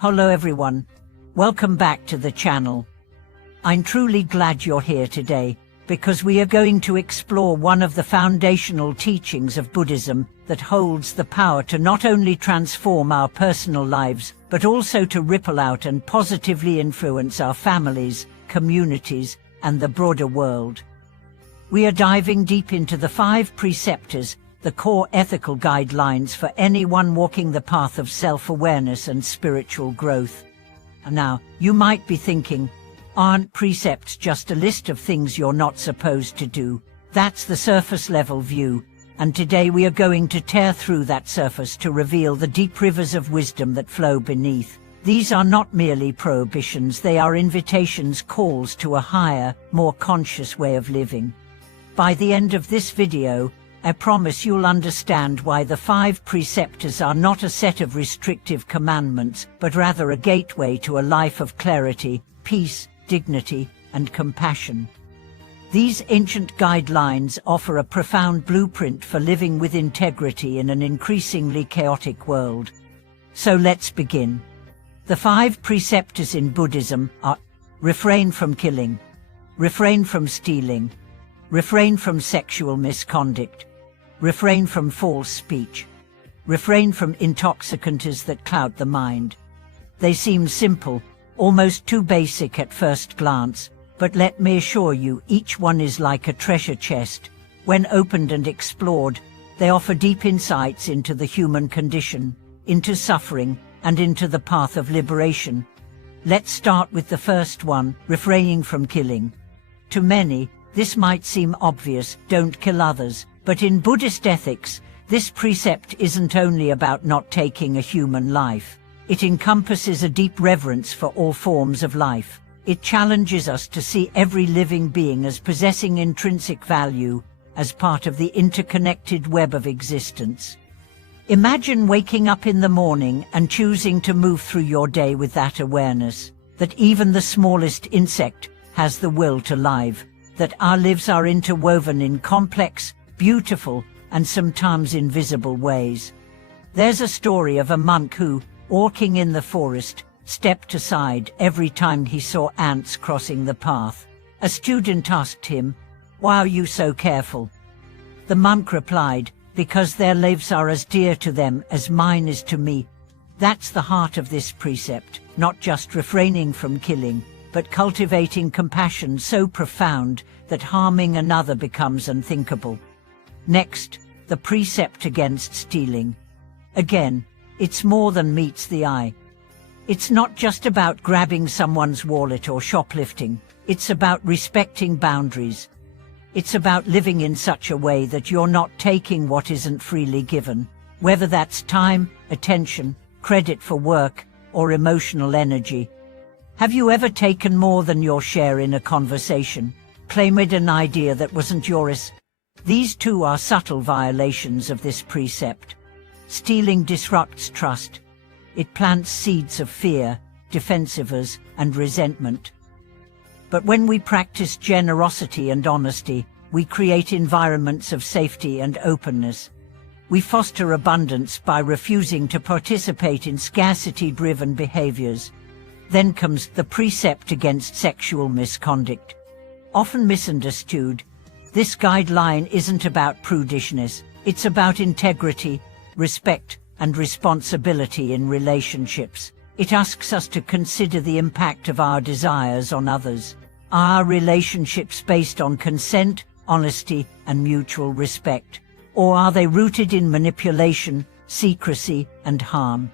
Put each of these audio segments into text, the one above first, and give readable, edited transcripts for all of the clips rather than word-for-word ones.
Hello everyone, welcome back to the channel. I'm truly glad you're here today, because we are going to explore one of the foundational teachings of Buddhism that holds the power to not only transform our personal lives, but also to ripple out and positively influence our families, communities, and the broader world. We are diving deep into the 5 precepts, the core ethical guidelines for anyone walking the path of self-awareness and spiritual growth. Now, you might be thinking, aren't precepts just a list of things you're not supposed to do? That's the surface-level view, and today we are going to tear through that surface to reveal the deep rivers of wisdom that flow beneath. These are not merely prohibitions, they are invitations, calls to a higher, more conscious way of living. By the end of this video, I promise you'll understand why the 5 precepts are not a set of restrictive commandments, but rather a gateway to a life of clarity, peace, dignity, and compassion. These ancient guidelines offer a profound blueprint for living with integrity in an increasingly chaotic world. So let's begin. The 5 precepts in Buddhism are: refrain from killing, refrain from stealing, refrain from sexual misconduct, refrain from false speech, refrain from intoxicants that cloud the mind. They seem simple, almost too basic at first glance, but let me assure you, each one is like a treasure chest. When opened and explored, they offer deep insights into the human condition, into suffering, and into the path of liberation. Let's start with the first one, refraining from killing. To many, this might seem obvious, don't kill others. But in Buddhist ethics, this precept isn't only about not taking a human life. It encompasses a deep reverence for all forms of life. It challenges us to see every living being as possessing intrinsic value, as part of the interconnected web of existence. Imagine waking up in the morning and choosing to move through your day with that awareness, that even the smallest insect has the will to live, that our lives are interwoven in complex, beautiful, and sometimes invisible ways. There's a story of a monk who, walking in the forest, stepped aside every time he saw ants crossing the path. A student asked him, "Why are you so careful?" The monk replied, "Because their lives are as dear to them as mine is to me." That's the heart of this precept, not just refraining from killing, but cultivating compassion so profound that harming another becomes unthinkable. Next, the precept against stealing. Again, it's more than meets the eye. It's not just about grabbing someone's wallet or shoplifting. It's about respecting boundaries. It's about living in such a way that you're not taking what isn't freely given, whether that's time, attention, credit for work, or emotional energy. Have you ever taken more than your share in a conversation? Claimed an idea that wasn't yours? These two are subtle violations of this precept. Stealing disrupts trust. It plants seeds of fear, defensiveness, and resentment. But when we practice generosity and honesty, we create environments of safety and openness. We foster abundance by refusing to participate in scarcity-driven behaviors. Then comes the precept against sexual misconduct. Often misunderstood, this guideline isn't about prudishness, it's about integrity, respect, and responsibility in relationships. It asks us to consider the impact of our desires on others. Are our relationships based on consent, honesty, and mutual respect? Or are they rooted in manipulation, secrecy, and harm?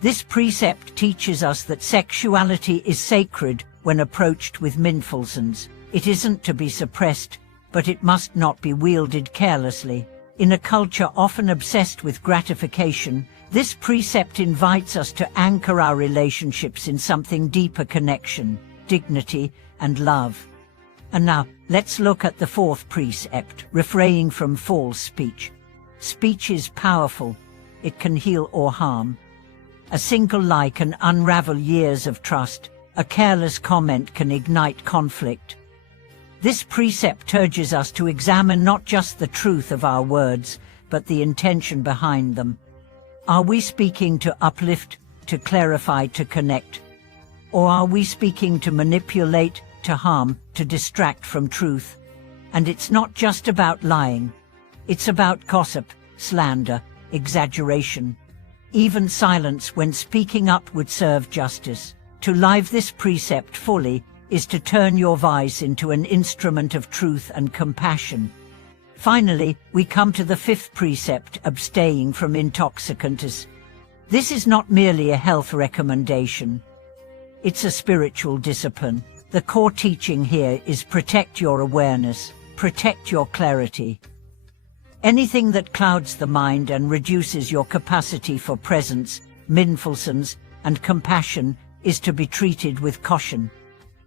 This precept teaches us that sexuality is sacred when approached with mindfulness. It isn't to be suppressed, but it must not be wielded carelessly. In a culture often obsessed with gratification, this precept invites us to anchor our relationships in something deeper: connection, dignity, and love. And now, let's look at the 4th precept, refraining from false speech. Speech is powerful. It can heal or harm. A single lie can unravel years of trust. A careless comment can ignite conflict. This precept urges us to examine not just the truth of our words, but the intention behind them. Are we speaking to uplift, to clarify, to connect? Or are we speaking to manipulate, to harm, to distract from truth? And it's not just about lying. It's about gossip, slander, exaggeration. Even silence when speaking up would serve justice. To live this precept fully is to turn your vice into an instrument of truth and compassion. Finally, we come to the fifth precept, abstaining from intoxicants. This is not merely a health recommendation. It's a spiritual discipline. The core teaching here is protect your awareness, protect your clarity. Anything that clouds the mind and reduces your capacity for presence, mindfulness, and compassion is to be treated with caution.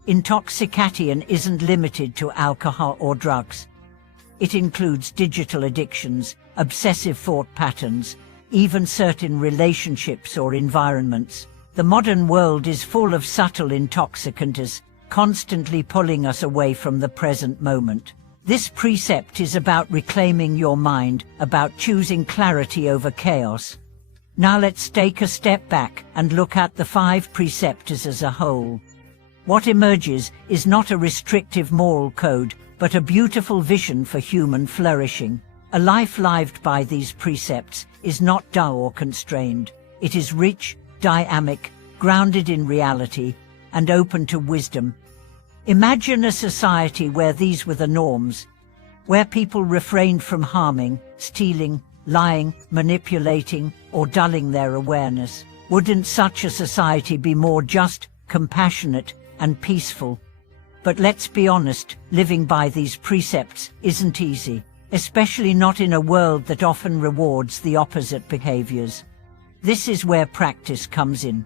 Intoxication isn't limited to alcohol or drugs. It includes digital addictions, obsessive thought patterns, even certain relationships or environments. The modern world is full of subtle intoxicants, constantly pulling us away from the present moment. This precept is about reclaiming your mind, about choosing clarity over chaos. Now let's take a step back and look at the 5 precepts as a whole. What emerges is not a restrictive moral code, but a beautiful vision for human flourishing. A life lived by these precepts is not dull or constrained. It is rich, dynamic, grounded in reality, and open to wisdom. Imagine a society where these were the norms, where people refrained from harming, stealing, lying, manipulating, or dulling their awareness. Wouldn't such a society be more just, compassionate, and peaceful? But let's be honest, living by these precepts isn't easy, especially not in a world that often rewards the opposite behaviors. This is where practice comes in.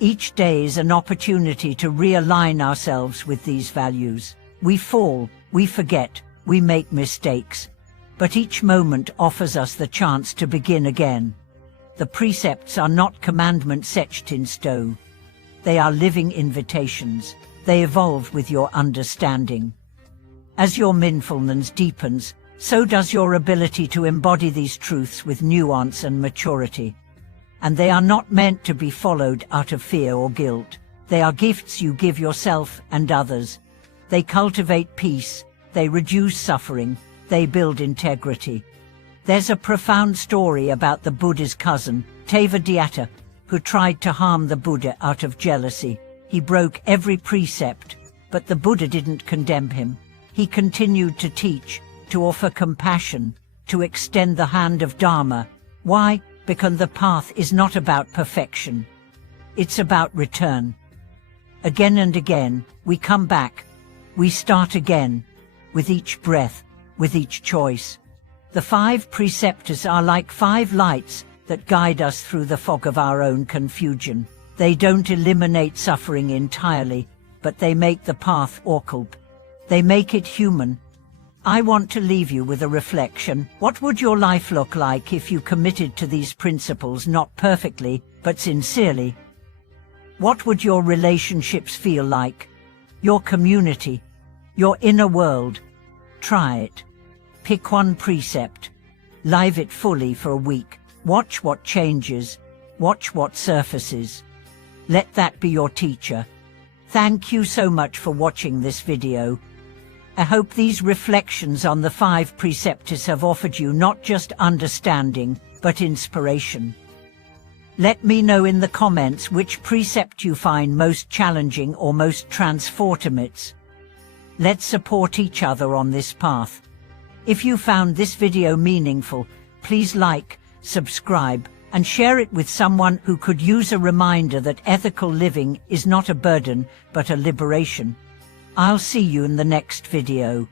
Each day is an opportunity to realign ourselves with these values. We fall, we forget, we make mistakes, but each moment offers us the chance to begin again. The precepts are not commandments etched in stone. They are living invitations. They evolve with your understanding. As your mindfulness deepens, so does your ability to embody these truths with nuance and maturity. And they are not meant to be followed out of fear or guilt. They are gifts you give yourself and others. They cultivate peace, they reduce suffering, they build integrity. There's a profound story about the Buddha's cousin, Devadatta, who tried to harm the Buddha out of jealousy. He broke every precept, but the Buddha didn't condemn him. He continued to teach, to offer compassion, to extend the hand of Dharma. Why? Because the path is not about perfection. It's about return. Again and again, we come back. We start again, with each breath, with each choice. The 5 precepts are like 5 lights that guide us through the fog of our own confusion. They don't eliminate suffering entirely, but they make the path walkable. They make it human. I want to leave you with a reflection. What would your life look like if you committed to these principles not perfectly, but sincerely? What would your relationships feel like? Your community? Your inner world? Try it. Pick one precept. Live it fully for a week. Watch what changes. Watch what surfaces. Let that be your teacher. Thank you so much for watching this video. I hope these reflections on the 5 precepts have offered you not just understanding, but inspiration. Let me know in the comments which precept you find most challenging or most transformative. Let's support each other on this path. If you found this video meaningful, please like, subscribe, and share it with someone who could use a reminder that ethical living is not a burden, but a liberation. I'll see you in the next video.